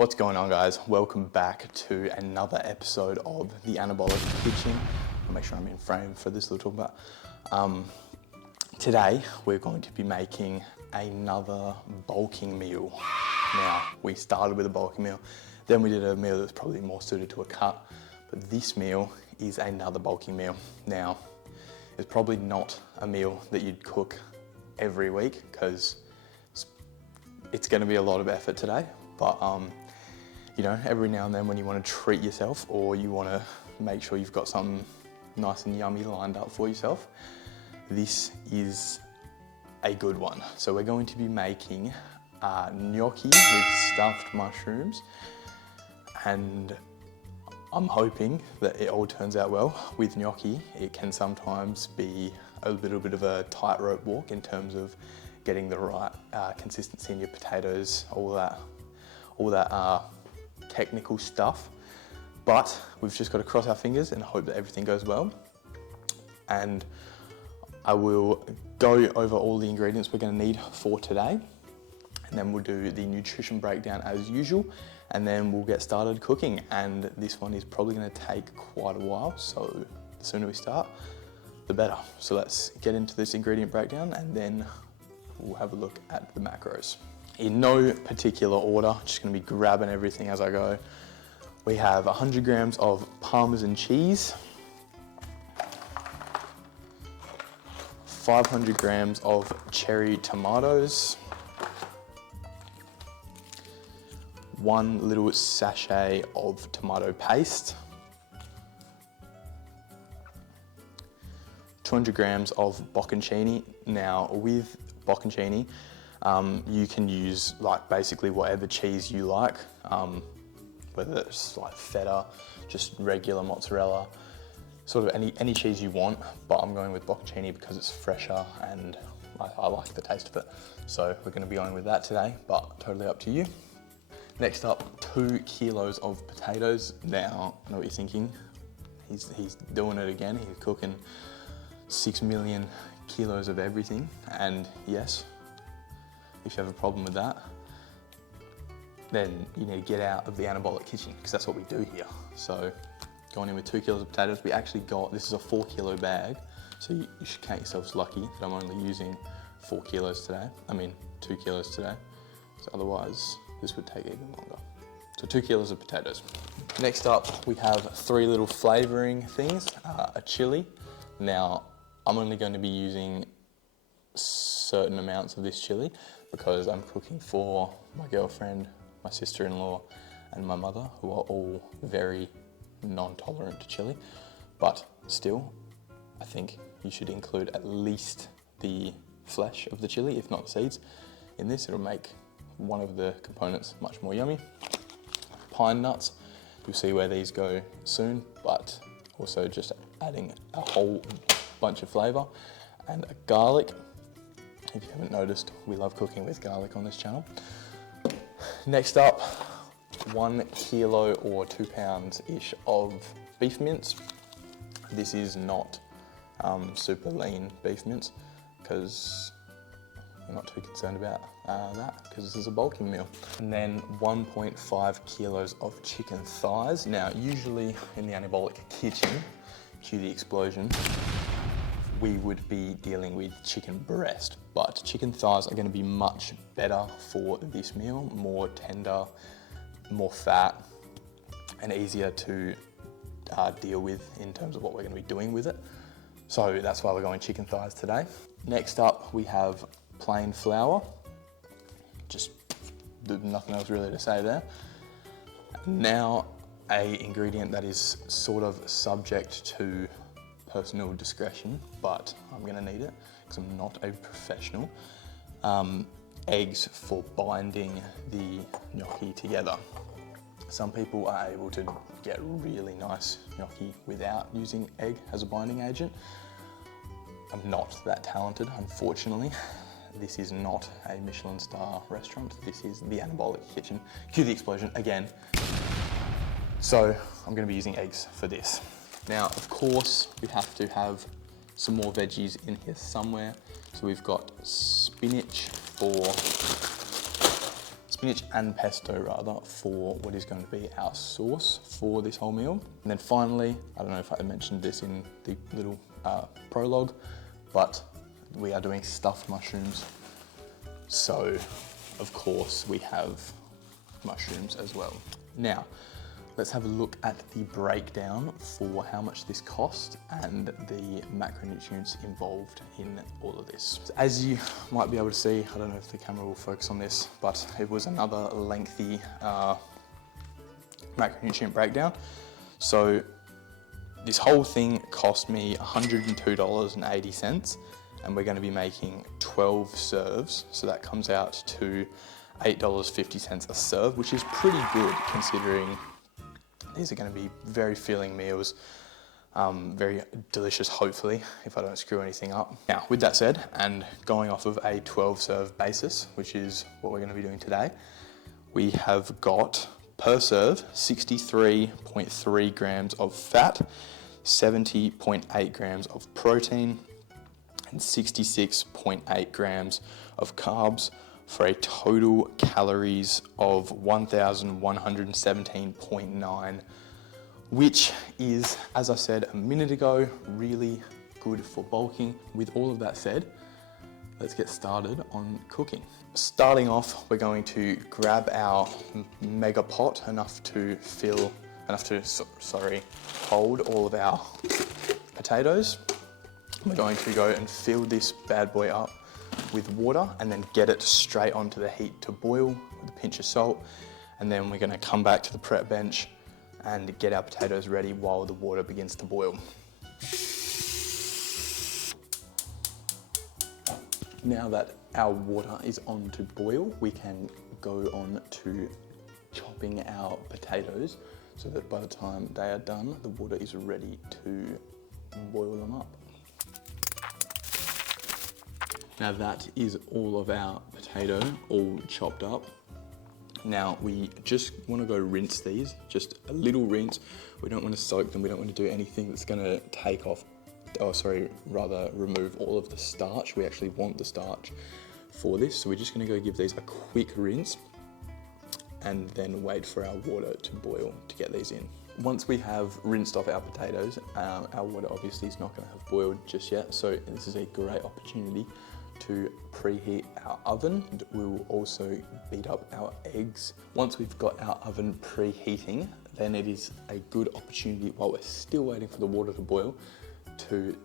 What's going on, guys? Welcome back to another episode of the Anabolic Kitchen. I'll make sure I'm in frame for this little bit. Today we're going to be making another bulking meal. Now, we started with a bulking meal, then we did a meal that's probably more suited to a cut, but this meal is another bulking meal. Now, it's probably not a meal that you'd cook every week because it's going to be a lot of effort today, but you know, every now and then when you want to treat yourself or you want to make sure you've got something nice and yummy lined up for yourself, this is a good one. So we're going to be making gnocchi with stuffed mushrooms, and I'm hoping that it all turns out well. With gnocchi, it can sometimes be a little bit of a tightrope walk in terms of getting the right consistency in your potatoes, all that technical stuff. But we've just got to cross our fingers and hope that everything goes well. And I will go over all the ingredients we're going to need for today, and then we'll do the nutrition breakdown as usual, and then we'll get started cooking. And this one is probably going to take quite a while, so the sooner we start, the better. So let's get into this ingredient breakdown and then we'll have a look at the macros. In no particular order, just going to be grabbing everything as I go. We have 100 grams of Parmesan cheese, 500 grams of cherry tomatoes, 1 little sachet of tomato paste, 200 grams of bocconcini. Now with bocconcini, you can use like basically whatever cheese you like, whether it's like feta, just regular mozzarella, sort of any cheese you want, but I'm going with bocconcini because it's fresher and I like the taste of it. So we're going to be going with that today, but totally up to you. Next up, 2 kilos of potatoes. Now, I know what you're thinking. He's doing it again. He's cooking 6 million kilos of everything. And yes, if you have a problem with that, then you need to get out of the Anabolic kitchen, because that's what we do here. So going in with 2 kilos of potatoes, we actually got, this is a 4 kilo bag, so you should count yourselves lucky that I'm only using 4 kilos today. I mean 2 kilos today, so otherwise this would take even longer. So 2 kilos of potatoes. Next up, we have 3 little flavoring things, a chili. Now, I'm only going to be using certain amounts of this chili because I'm cooking for my girlfriend, my sister-in-law, and my mother, who are all very non-tolerant to chili. But still, I think you should include at least the flesh of the chili, if not the seeds. In this, it'll make one of the components much more yummy. Pine nuts, you'll see where these go soon, but also just adding a whole bunch of flavor. And a garlic. If you haven't noticed, we love cooking with garlic on this channel. Next up, 1 kilo or 2 pounds-ish of beef mince. This is not super lean beef mince because I'm not too concerned about that because this is a bulking meal. And then 1.5 kilos of chicken thighs. Now, usually in the Anabolic kitchen, cue the explosion, we would be dealing with chicken breast, but chicken thighs are going to be much better for this meal, more tender, more fat, and easier to deal with in terms of what we're going to be doing with it. So that's why we're going chicken thighs today. Next up, we have plain flour. Just nothing else really to say there. Now, a ingredient that is sort of subject to personal discretion, but I'm gonna need it because I'm not a professional. Eggs for binding the gnocchi together. Some people are able to get really nice gnocchi without using egg as a binding agent. I'm not that talented, unfortunately. This is not a Michelin star restaurant. This is the Anabolic kitchen. Cue the explosion again. So I'm gonna be using eggs for this. Now, of course, we have to have some more veggies in here somewhere. So we've got spinach spinach and pesto rather, for what is going to be our sauce for this whole meal. And then finally, I don't know if I mentioned this in the little prologue, but we are doing stuffed mushrooms. So of course we have mushrooms as well. Now, let's have a look at the breakdown for how much this cost and the macronutrients involved in all of this. So as you might be able to see, I don't know if the camera will focus on this, but it was another lengthy macronutrient breakdown. So this whole thing cost me $102.80, and we're going to be making 12 serves. So that comes out to $8.50 a serve, which is pretty good considering these are going to be very filling meals, very delicious, hopefully, if I don't screw anything up. Now, with that said, and going off of a 12 serve basis, which is what we're going to be doing today, we have got per serve 63.3 grams of fat, 70.8 grams of protein, and 66.8 grams of carbs, for a total calories of 1,117.9, which is, as I said a minute ago, really good for bulking. With all of that said, let's get started on cooking. Starting off, we're going to grab our mega pot, enough to hold all of our potatoes. We're going to go and fill this bad boy up with water and then get it straight onto the heat to boil with a pinch of salt. And then we're going to come back to the prep bench and get our potatoes ready while the water begins to boil. Now that our water is on to boil, we can go on to chopping our potatoes so that by the time they are done, the water is ready to boil them up. Now that is all of our potato all chopped up. Now we just want to go rinse these, just a little rinse. We don't want to soak them, we don't want to do anything that's going to remove all of the starch. We actually want the starch for this, so we're just going to go give these a quick rinse and then wait for our water to boil to get these in. Once we have rinsed off our potatoes, our water obviously is not going to have boiled just yet, so this is a great opportunity to preheat our oven. We will also beat up our eggs. Once we've got our oven preheating, then it is a good opportunity, while we're still waiting for the water to boil, to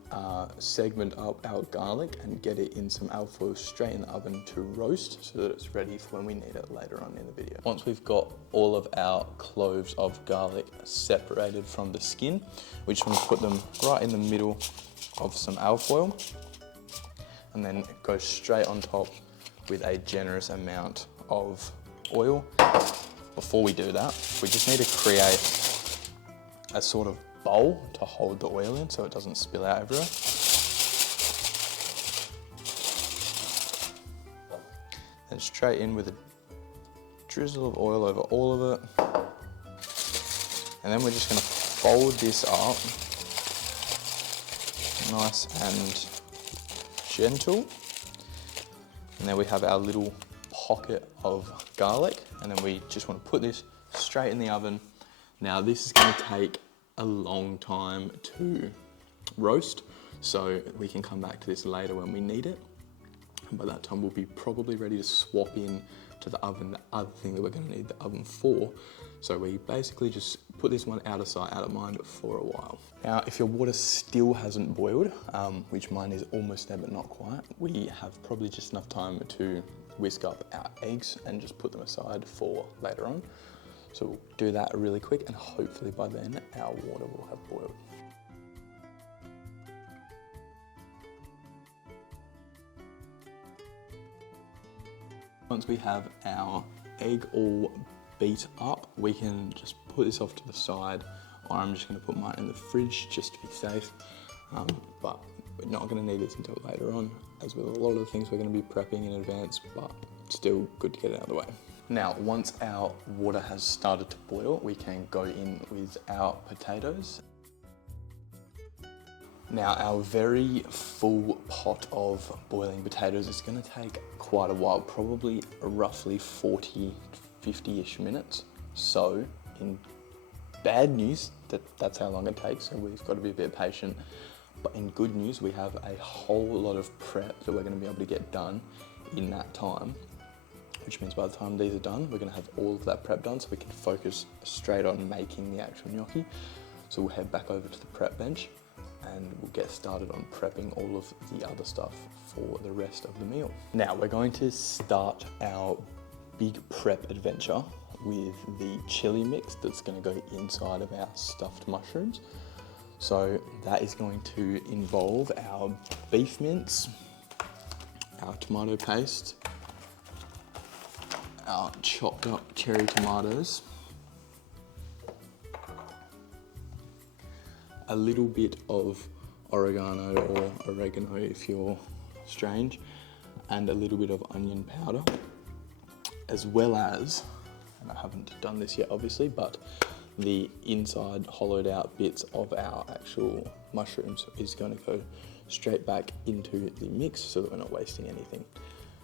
segment up our garlic and get it in some alfoil straight in the oven to roast so that it's ready for when we need it later on in the video. Once we've got all of our cloves of garlic separated from the skin, we just want to put them right in the middle of some alfoil and then go straight on top with a generous amount of oil. Before we do that, we just need to create a sort of bowl to hold the oil in so it doesn't spill out everywhere. And straight in with a drizzle of oil over all of it. And then we're just going to fold this up nice and gentle. And then we have our little pocket of garlic, and then we just want to put this straight in the oven. Now this is going to take a long time to roast, so we can come back to this later when we need it. And by that time we'll be probably ready to swap in to the oven, the other thing that we're going to need the oven for. So we basically just put this one out of sight, out of mind for a while. Now, if your water still hasn't boiled, which mine is almost there but not quite, we have probably just enough time to whisk up our eggs and just put them aside for later on. So we'll do that really quick, and hopefully by then our water will have boiled. Once we have our egg all beat up, we can just put this off to the side, or I'm just going to put mine in the fridge just to be safe. But we're not going to need this until later on, as with a lot of the things we're going to be prepping in advance, but still good to get it out of the way. Now, once our water has started to boil, we can go in with our potatoes. Now our very full pot of boiling potatoes is going to take quite a while, probably roughly 40, 50-ish minutes. So in bad news, that's how long it takes, so we've got to be a bit patient. But in good news, we have a whole lot of prep that we're going to be able to get done in that time, which means by the time these are done, we're going to have all of that prep done so we can focus straight on making the actual gnocchi. So we'll head back over to the prep bench and we'll get started on prepping all of the other stuff for the rest of the meal. Now we're going to start our big prep adventure with the chili mix that's going to go inside of our stuffed mushrooms. So that is going to involve our beef mince, our tomato paste, our chopped up cherry tomatoes, a little bit of oregano or oregano if you're strange, and a little bit of onion powder, as well as, and I haven't done this yet obviously, but the inside hollowed out bits of our actual mushrooms is going to go straight back into the mix so that we're not wasting anything.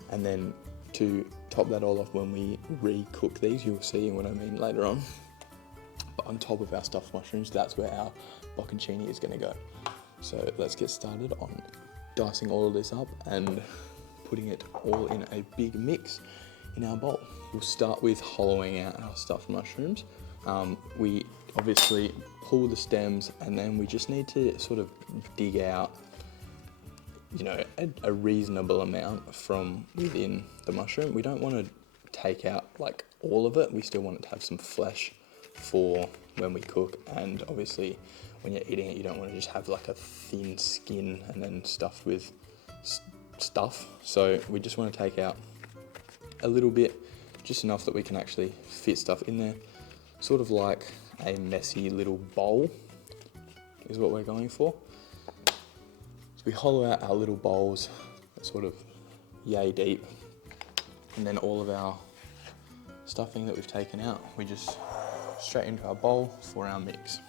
And then to top that all off, when we re-cook these, you'll see what I mean later on. But on top of our stuffed mushrooms, that's where our bocconcini is going to go. So let's get started on dicing all of this up and putting it all in a big mix in our bowl. We'll start with hollowing out our stuffed mushrooms. We obviously pull the stems and then we just need to sort of dig out, you know, a reasonable amount from within the mushroom. We don't want to take out like all of it. We still want it to have some flesh for when we cook, and obviously when you're eating it you don't want to just have like a thin skin and then stuffed with stuff. So we just want to take out a little bit, just enough that we can actually fit stuff in there, sort of like a messy little bowl is what we're going for. So we hollow out our little bowls sort of yay deep, and then all of our stuffing that we've taken out, we just straight into our bowl for our mix.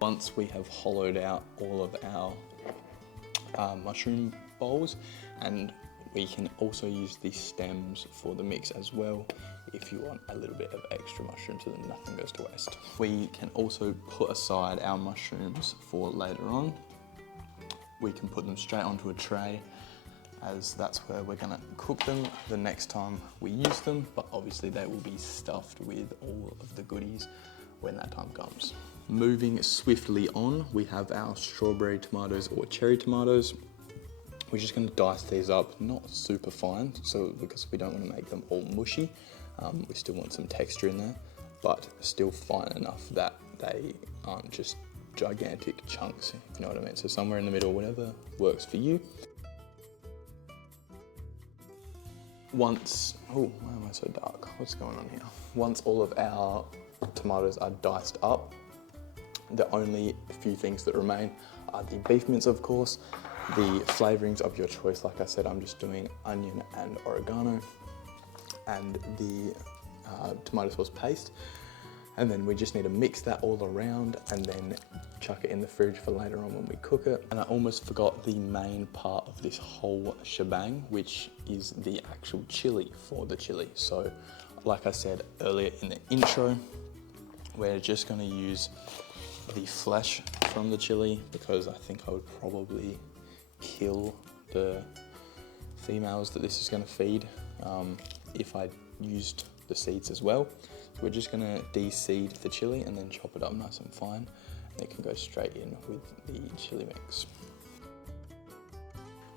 Once we have hollowed out all of our mushroom bowls, and we can also use the stems for the mix as well if you want a little bit of extra mushroom so that nothing goes to waste. We can also put aside our mushrooms for later on. We can put them straight onto a tray, as that's where we're gonna cook them the next time we use them, but obviously they will be stuffed with all of the goodies when that time comes. Moving swiftly on, we have our strawberry tomatoes or cherry tomatoes. We're just going to dice these up, not super fine, so because we don't want to make them all mushy. We still want some texture in there, but still fine enough that they aren't just gigantic chunks, if you know what I mean. So somewhere in the middle, whatever works for you. Once, oh, why am I so dark? What's going on here? Once all of our tomatoes are diced up, the only few things that remain are the beef mince, of course, the flavourings of your choice. Like I said, I'm just doing onion and oregano, and the tomato sauce paste. And then we just need to mix that all around and then chuck it in the fridge for later on when we cook it. And I almost forgot the main part of this whole shebang, which is the actual chili for the chili. So like I said earlier in the intro, we're just going to use the flesh from the chili because I think I would probably kill the females that this is going to feed if I used the seeds as well. So we're just going to de-seed the chili and then chop it up nice and fine, and it can go straight in with the chili mix.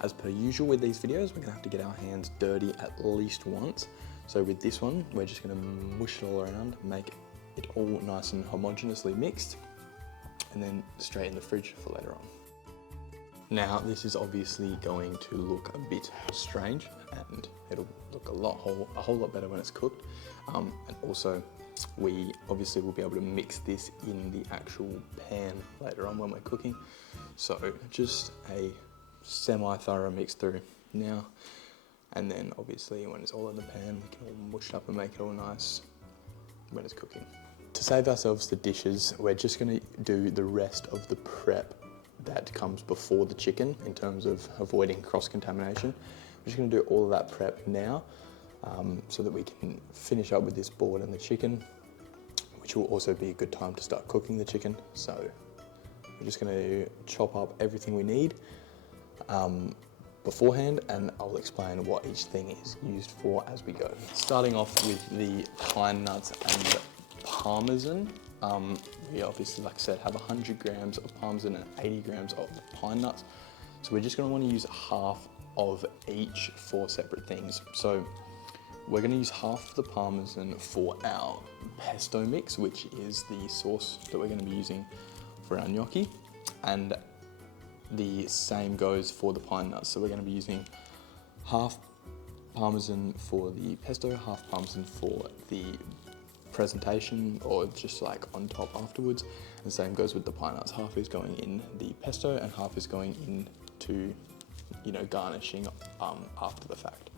As per usual with these videos, we're going to have to get our hands dirty at least once. So with this one, we're just going to mush it all around, make it all nice and homogeneously mixed, and then straight in the fridge for later on. Now this is obviously going to look a bit strange, and it'll look a whole lot better when it's cooked. And also we obviously will be able to mix this in the actual pan later on when we're cooking. So just a semi-thorough mix through now, and then obviously when it's all in the pan, we can all mush it up and make it all nice when it's cooking. To save ourselves the dishes, we're just going to do the rest of the prep that comes before the chicken in terms of avoiding cross-contamination. We're just going to do all of that prep now so that we can finish up with this board and the chicken, which will also be a good time to start cooking the chicken. So we're just going to chop up everything we need beforehand, and I'll explain what each thing is used for as we go. Starting off with the pine nuts and parmesan. We obviously, like I said, have 100 grams of parmesan and 80 grams of pine nuts. So we're just going to want to use half of each for separate things. So we're going to use half the parmesan for our pesto mix, which is the sauce that we're going to be using for our gnocchi, and the same goes for the pine nuts. So we're going to be using half parmesan for the pesto, half parmesan for the presentation, or just like on top afterwards. And the same goes with the pine nuts. Half is going in the pesto and half is going into, you know, garnishing after the fact.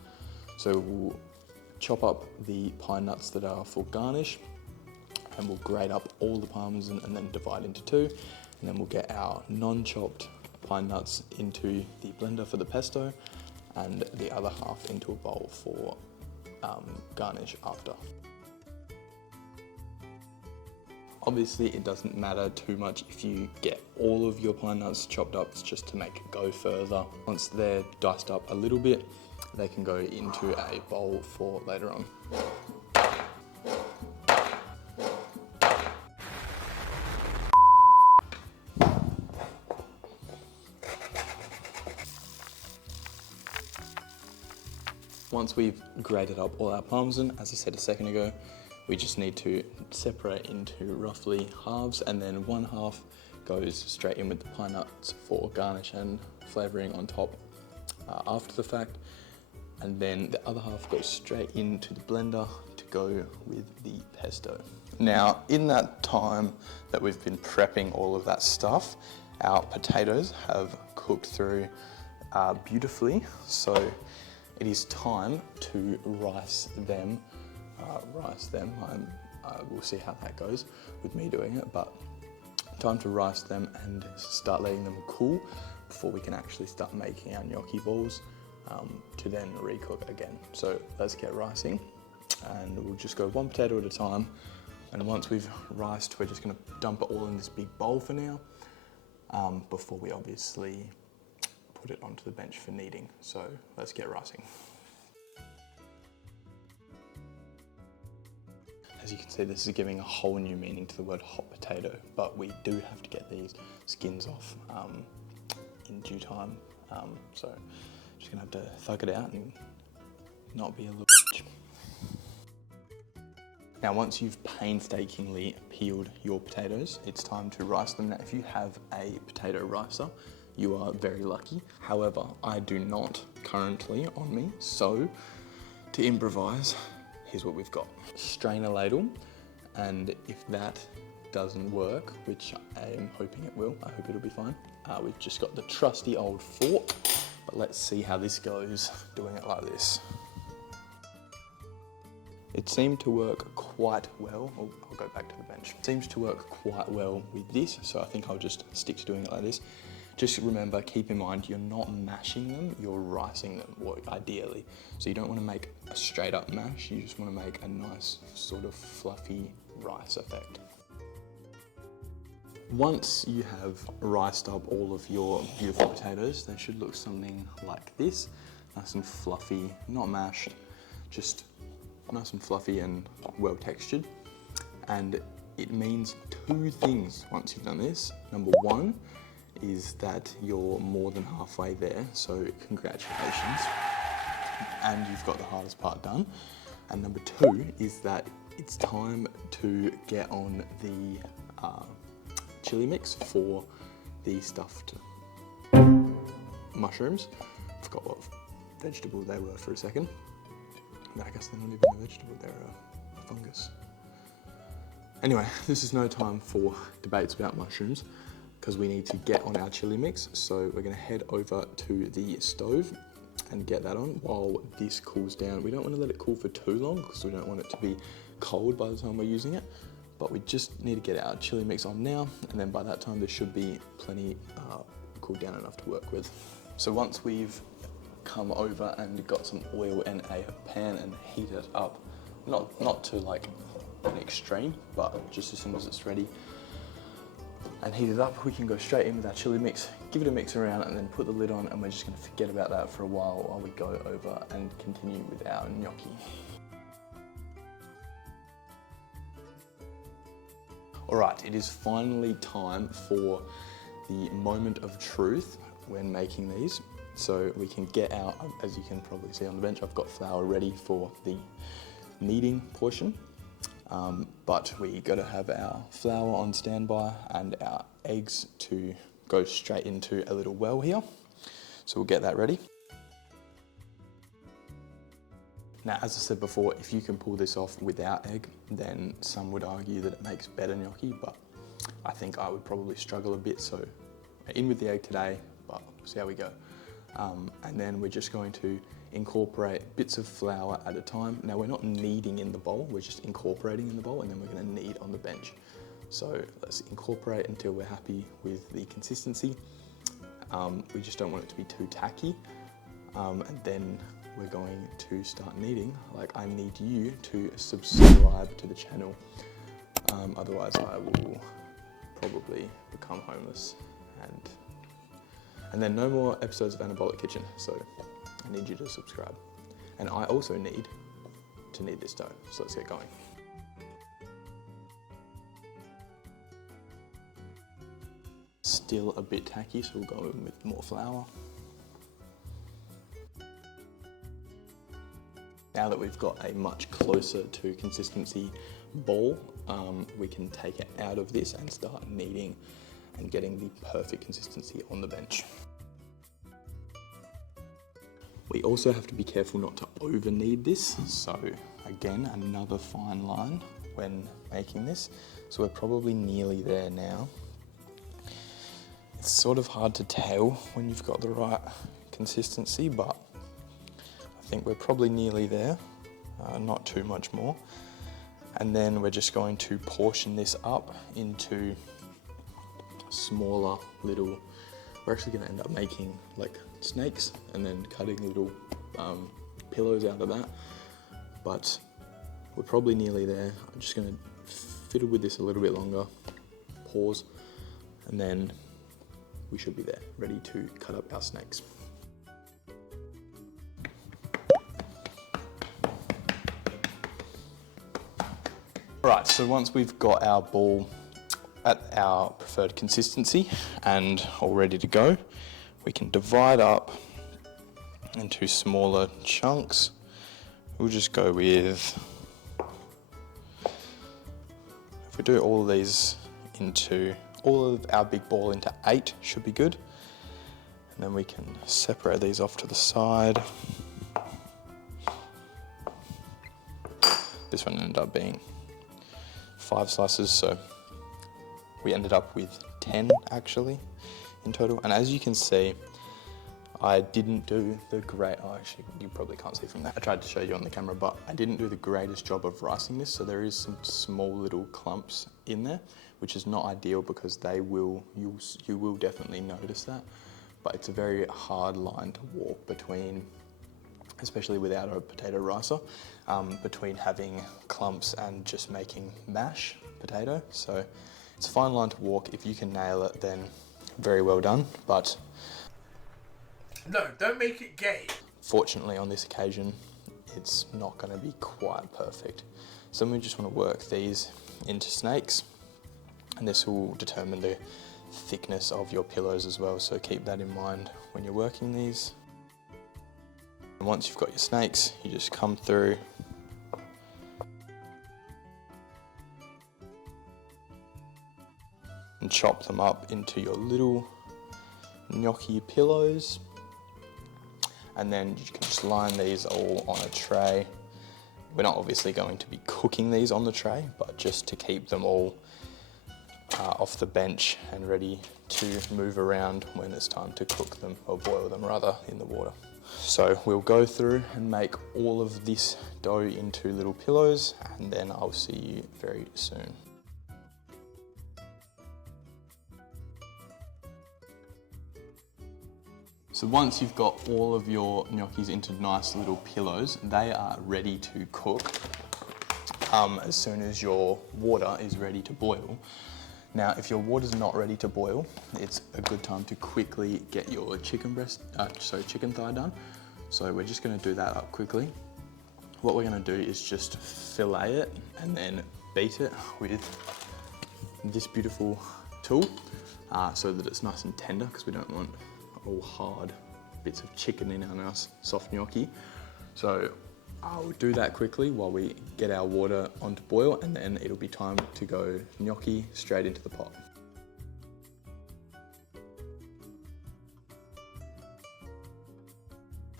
So we'll chop up the pine nuts that are for garnish, and we'll grate up all the parmesan and then divide into two, and then we'll get our non-chopped pine nuts into the blender for the pesto and the other half into a bowl for garnish after. Obviously, it doesn't matter too much if you get all of your pine nuts chopped up, it's just to make it go further. Once they're diced up a little bit, they can go into a bowl for later on. Once we've grated up all our parmesan, as I said a second ago, we just need to separate into roughly halves, and then one half goes straight in with the pine nuts for garnish and flavouring on top after the fact, and then the other half goes straight into the blender to go with the pesto. Now, in that time that we've been prepping all of that stuff, our potatoes have cooked through beautifully, so it is time to rice them. We'll see how that goes with me doing it, but time to rice them and start letting them cool before we can actually start making our gnocchi balls to then recook again. So let's get ricing, and we'll just go one potato at a time, and once we've riced, we're just going to dump it all in this big bowl for now before we obviously put it onto the bench for kneading. So let's get ricing. As you can see, this is giving a whole new meaning to the word hot potato, but we do have to get these skins off in due time. So just gonna have to thug it out and not be a little bitch. Now, once you've painstakingly peeled your potatoes, it's time to rice them. Now, if you have a potato ricer, you are very lucky. However, I do not currently on me, so to improvise, here's what we've got. Strainer ladle, and if that doesn't work, which I am hoping it will, I hope it'll be fine, we've just got the trusty old fork, but let's see how this goes doing it like this. It seemed to work quite well. I'll go back to the bench. It seems to work quite well with this, so I think I'll just stick to doing it like this. Just remember, keep in mind, you're not mashing them, you're ricing them, or ideally. So you don't want to make a straight up mash, you just want to make a nice sort of fluffy rice effect. Once you have riced up all of your beautiful potatoes, they should look something like this. Nice and fluffy, not mashed, just nice and fluffy and well textured. And it means two things once you've done this. Number one is that you're more than halfway there, so congratulations. And you've got the hardest part done. And number two is that it's time to get on the chili mix for the stuffed mushrooms. I forgot what vegetable they were for a second. I guess they're not even a vegetable, they're a fungus. Anyway, this is no time for debates about mushrooms because we need to get on our chili mix. So we're gonna head over to the stove and get that on while this cools down. We don't wanna let it cool for too long because we don't want it to be cold by the time we're using it. but we just need to get our chili mix on now, and then by that time there should be plenty cooled down enough to work with. So once we've come over and got some oil in a pan and heat it up, not to like an extreme, but just as soon as it's ready and heat it up, we can go straight in with our chili mix, give it a mix around, and then put the lid on, and we're just going to forget about that for a while we go over and continue with our gnocchi. Alright, it is finally time for the moment of truth when making these. So we can get our, as you can probably see on the bench, I've got flour ready for the kneading portion. But we got to have our flour on standby and our eggs to go straight into a little well here. So we'll get that ready. Now, as I said before, if you can pull this off without egg, then some would argue that it makes better gnocchi, but I think I would probably struggle a bit. So in with the egg today, but we'll see how we go. And then we're just going to incorporate bits of flour at a time. Now, we're not kneading in the bowl, we're just incorporating in the bowl, and then we're going to knead on the bench. So let's incorporate until we're happy with the consistency. We just don't want it to be too tacky. And then we're going to start kneading. Like, I need you to subscribe to the channel. Otherwise I will probably become homeless, and then no more episodes of Anabolic Kitchen. So I need you to subscribe. And I also need to knead this dough. So let's get going. Still a bit tacky, so we'll go in with more flour. Now that we've got a much closer to consistency bowl, we can take it out of this and start kneading and getting the perfect consistency on the bench. We also have to be careful not to over knead this. So again, another fine line when making this. So we're probably nearly there now. It's sort of hard to tell when you've got the right consistency, but I think we're probably nearly there, not too much more. And then we're just going to portion this up into smaller little, we're actually going to end up making like snakes and then cutting little pillows out of that. But we're probably nearly there. I'm just going to fiddle with this a little bit longer, pause, and then we should be there, ready to cut up our snakes. Right, so once we've got our ball at our preferred consistency and all ready to go, we can divide up into smaller chunks. We'll just go with, if we do all of these into, all of our big ball into 8 should be good. And then we can separate these off to the side. This one ended up being 5 slices, so we ended up with 10 actually in total. And as you can see, I didn't do the great, oh actually you probably can't see from that. I tried to show you on the camera, but I didn't do the greatest job of ricing this, so there is some small little clumps in there, which is not ideal because you will definitely notice that. But it's a very hard line to walk between, especially without a potato ricer, between having clumps and just making mash potato. So it's a fine line to walk. If you can nail it, then very well done. But no, don't make it gay. Fortunately, on this occasion, it's not going to be quite perfect. So we just want to work these into snakes, and this will determine the thickness of your pillows as well. So keep that in mind when you're working these. And once you've got your snakes, you just come through and chop them up into your little gnocchi pillows. And then you can just line these all on a tray. We're not obviously going to be cooking these on the tray, but just to keep them all off the bench and ready to move around when it's time to cook them, or boil them rather, in the water. So we'll go through and make all of this dough into little pillows, and then I'll see you very soon. So once you've got all of your gnocchis into nice little pillows, they are ready to cook as soon as your water is ready to boil. Now, if your water's not ready to boil, it's a good time to quickly get your chicken thigh done. So we're just gonna do that up quickly. What we're gonna do is just fillet it and then beat it with this beautiful tool so that it's nice and tender, because we don't want all hard bits of chicken in our nice soft gnocchi. So I'll do that quickly while we get our water on to boil, and then it'll be time to go gnocchi straight into the pot.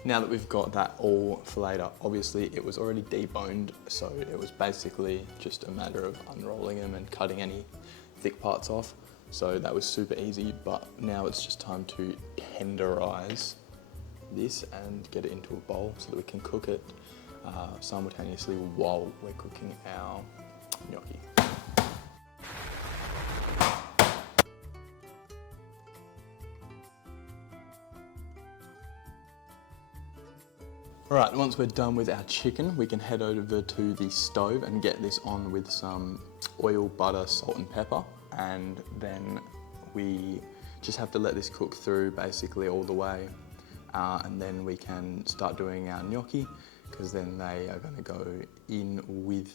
Now that we've got that all filleted up, obviously it was already deboned, so it was basically just a matter of unrolling them and cutting any thick parts off. So that was super easy, but now it's just time to tenderize this and get it into a bowl so that we can cook it simultaneously while we're cooking our gnocchi. Alright, once we're done with our chicken, we can head over to the stove and get this on with some oil, butter, salt and pepper. And then we just have to let this cook through basically all the way. And then we can start doing our gnocchi, because then they are going to go in with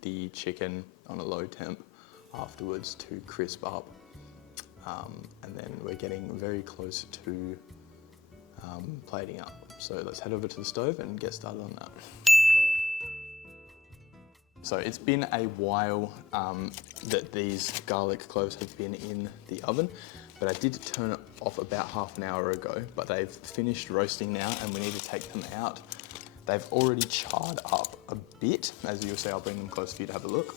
the chicken on a low temp afterwards to crisp up. And then we're getting very close to plating up. So let's head over to the stove and get started on that. So it's been a while that these garlic cloves have been in the oven, but I did turn it off about half an hour ago, but they've finished roasting now and we need to take them out. They've already charred up a bit. As you'll see, I'll bring them close for you to have a look.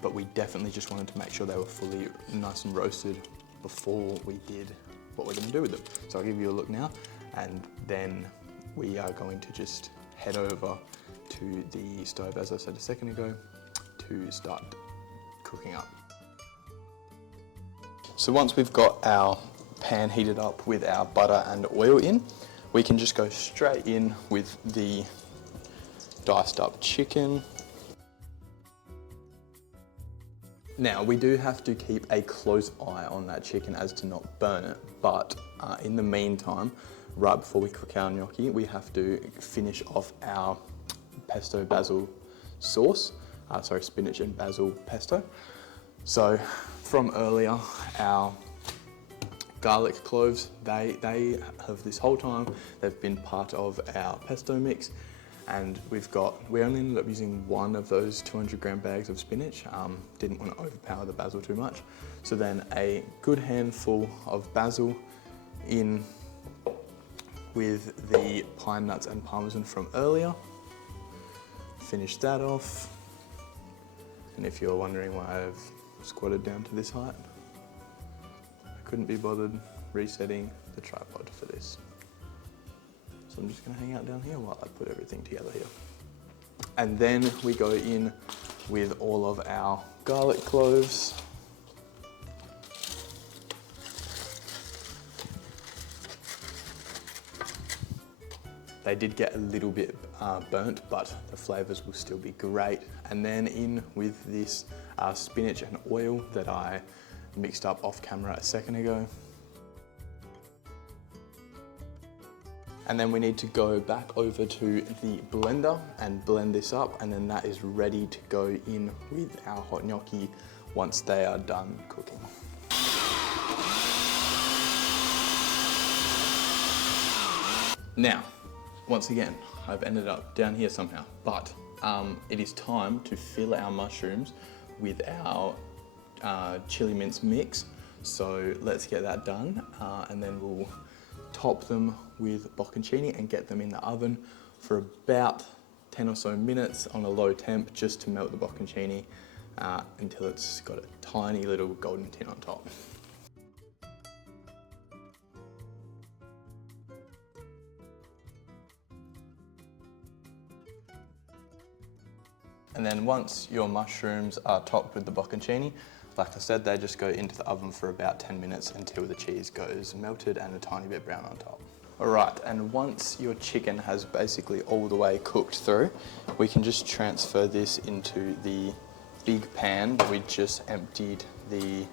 But we definitely just wanted to make sure they were fully nice and roasted before we did what we're gonna do with them. So I'll give you a look now, and then we are going to just head over to the stove, as I said a second ago, to start cooking up. So once we've got our pan heated up with our butter and oil in, we can just go straight in with the diced up chicken. Now, we do have to keep a close eye on that chicken as to not burn it, but in the meantime, right before we cook our gnocchi, we have to finish off our pesto basil sauce, spinach and basil pesto. So from earlier, our garlic cloves, they have this whole time, they've been part of our pesto mix, and we only ended up using one of those 200 gram bags of spinach, didn't want to overpower the basil too much. So then a good handful of basil in with the pine nuts and parmesan from earlier. Finish that off. And if you're wondering why I've squatted down to this height, I couldn't be bothered resetting the tripod for this. So I'm just gonna hang out down here while I put everything together here. And then we go in with all of our garlic cloves. They did get a little bit burnt, but the flavors will still be great. And then in with this spinach and oil that I mixed up off camera a second ago. And then we need to go back over to the blender and blend this up, and then that is ready to go in with our hot gnocchi once they are done cooking. Now, once again, I've ended up down here somehow, but it is time to fill our mushrooms with our chili mince mix. So let's get that done, and then we'll top them with bocconcini and get them in the oven for about 10 or so minutes on a low temp, just to melt the bocconcini until it's got a tiny little golden tin on top. And then once your mushrooms are topped with the bocconcini, Like I said, they just go into the oven for about 10 minutes until the cheese goes melted and a tiny bit brown on top. All right, and once your chicken has basically all the way cooked through, we can just transfer this into the big pan that we just emptied the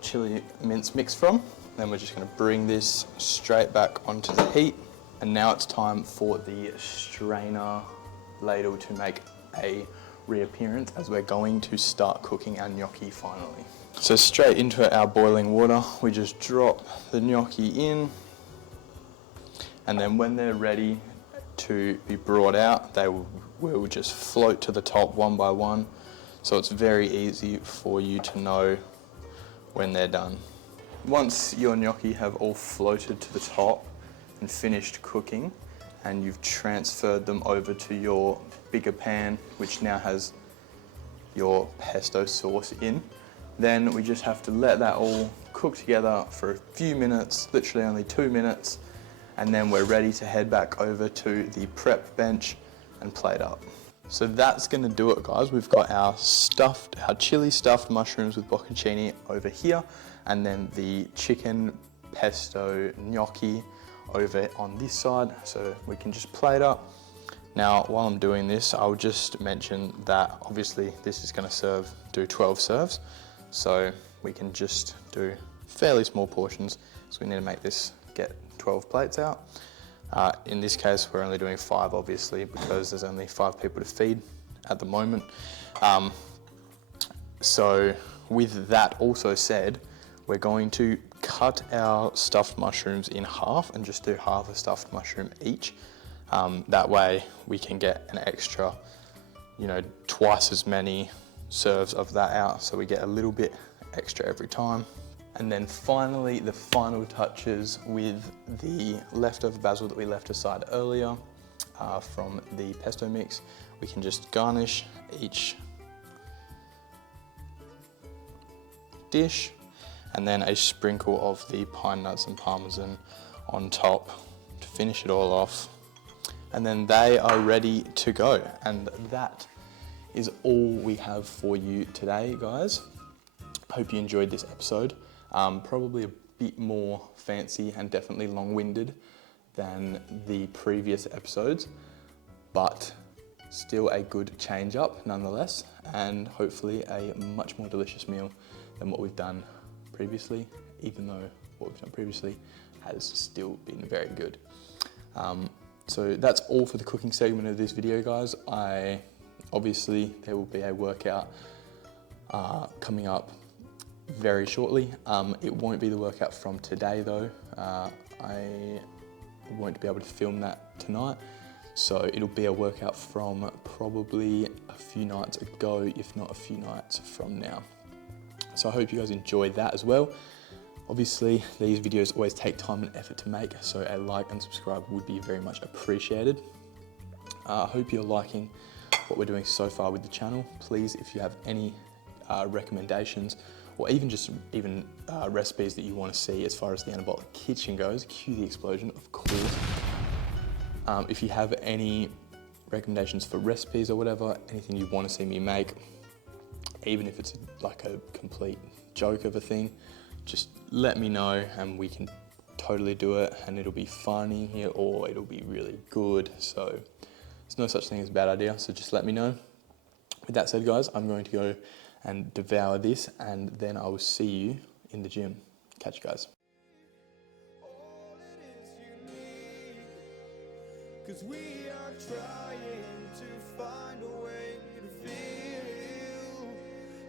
chili mince mix from. Then we're just going to bring this straight back onto the heat. And now it's time for the strainer ladle to make a reappearance as we're going to start cooking our gnocchi finally. So straight into our boiling water, we just drop the gnocchi in. And then when they're ready to be brought out, they will just float to the top one by one. So it's very easy for you to know when they're done. Once your gnocchi have all floated to the top and finished cooking, and you've transferred them over to your bigger pan, which now has your pesto sauce in, then we just have to let that all cook together for a few minutes, literally only 2 minutes, and then we're ready to head back over to the prep bench and plate up. So that's gonna do it, guys. We've got our chili stuffed mushrooms with bocconcini over here, and then the chicken pesto gnocchi over on this side, so we can just plate up. Now, while I'm doing this, I'll just mention that obviously this is gonna do 12 serves, so we can just do fairly small portions, so we need to make this get 12 plates out. In this case, we're only doing 5, obviously, because there's only 5 people to feed at the moment. So with that also said, we're going to cut our stuffed mushrooms in half and just do half a stuffed mushroom each. That way we can get an extra, twice as many serves of that out, so we get a little bit extra every time. And then finally, the final touches with the leftover basil that we left aside earlier from the pesto mix. We can just garnish each dish, and then a sprinkle of the pine nuts and parmesan on top to finish it all off. And then they are ready to go. And that is all we have for you today, guys. Hope you enjoyed this episode. Probably a bit more fancy and definitely long-winded than the previous episodes, but still a good change up nonetheless, and hopefully a much more delicious meal than what we've done previously, even though what we've done previously has still been very good. So that's all for the cooking segment of this video, guys. Obviously there will be a workout coming up very shortly. It won't be the workout from today though. I won't be able to film that tonight, so it'll be a workout from probably a few nights ago, if not a few nights from now. So I hope you guys enjoyed that as well. Obviously these videos always take time and effort to make, so a like and subscribe would be very much appreciated. I hope you're liking what we're doing so far with the channel. Please, if you have any recommendations, or even recipes that you want to see as far as the Anabolic kitchen goes, cue the explosion, of course. If you have any recommendations for recipes or whatever, anything you want to see me make, even if it's like a complete joke of a thing, just let me know and we can totally do it, and it'll be funny or it'll be really good. So there's no such thing as a bad idea, so just let me know. With that said, guys, I'm going to go and devour this, and then I will see you in the gym. Catch you guys. All it is you need, 'cause we are trying to find a way to feel.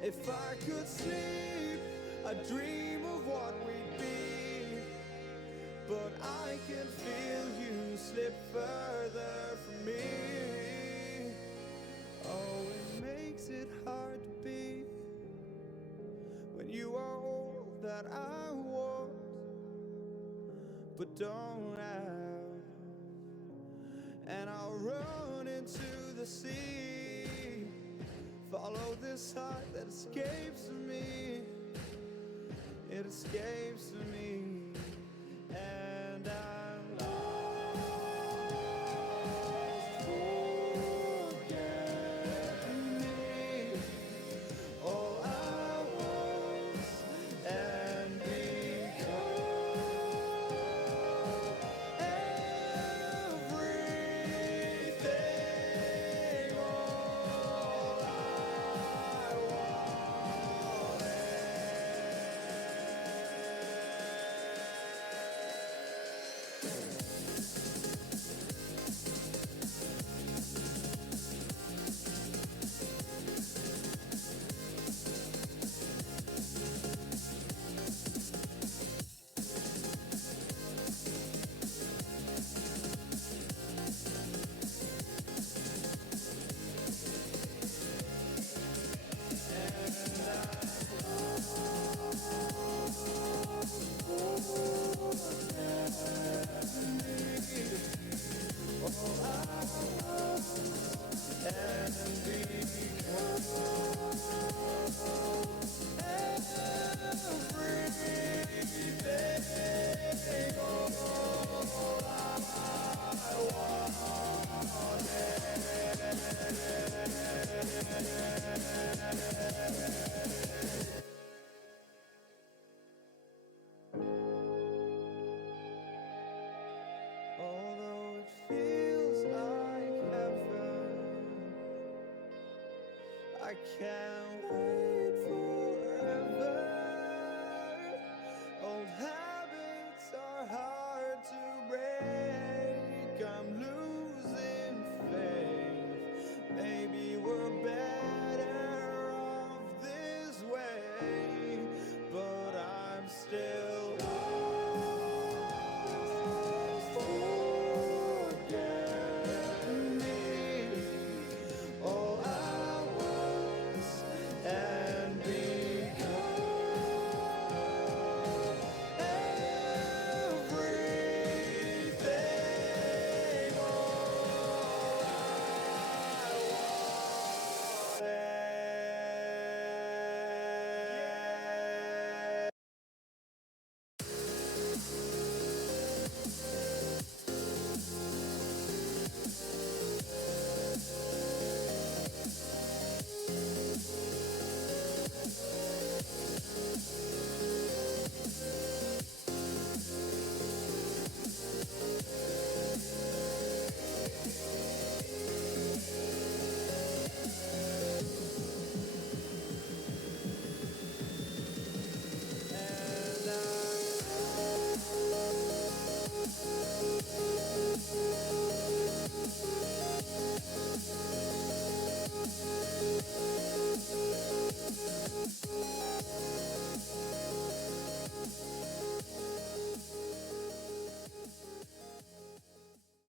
If I could sleep, I'd dream of what we'd be, but I can feel you slip further from me. Oh, it makes it hard to be when you are all that I want, but don't have. And I'll run into the sea, follow this heart that escapes me. It escapes me, and I'm lost. Forget me. All I I can't wait.